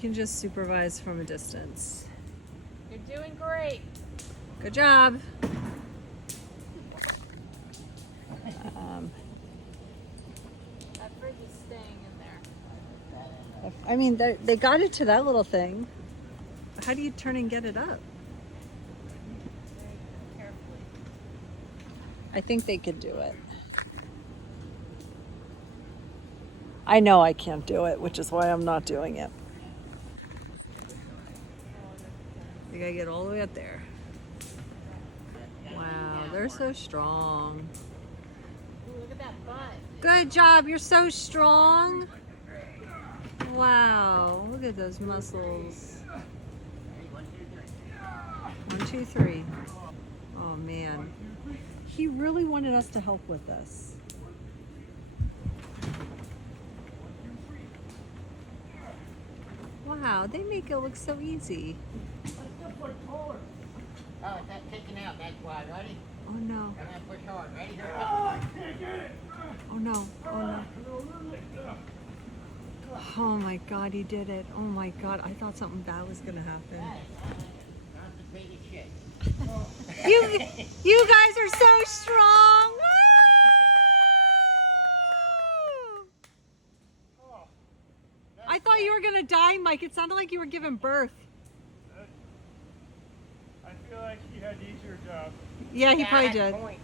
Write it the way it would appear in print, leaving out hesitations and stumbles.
can just supervise from a distance. You're doing great. Good job. That fridge is staying in there. I mean, they got it to that little thing. How do you turn and get it up? Very carefully. I think they could do it. I know I can't do it, which is why I'm not doing it. You gotta get all the way up there. Wow, they're so strong. Ooh, look at that butt. Good job, you're so strong. Wow, look at those muscles. 1, 2, 3. Oh man. He really wanted us to help with this. Wow, they make it look so easy. Oh, it's that kicking out, that's why. Ready? Oh no. I'm gonna push hard. Ready? Here it Oh no. Oh no. Oh my god, he did it. Oh my god, I thought something bad was gonna happen. Constipated shit. You guys are so strong. Woo! I thought you were gonna die, Mike. It sounded like you were giving birth. I feel like he had the easier job. Yeah, he Yeah, probably that's did. the point.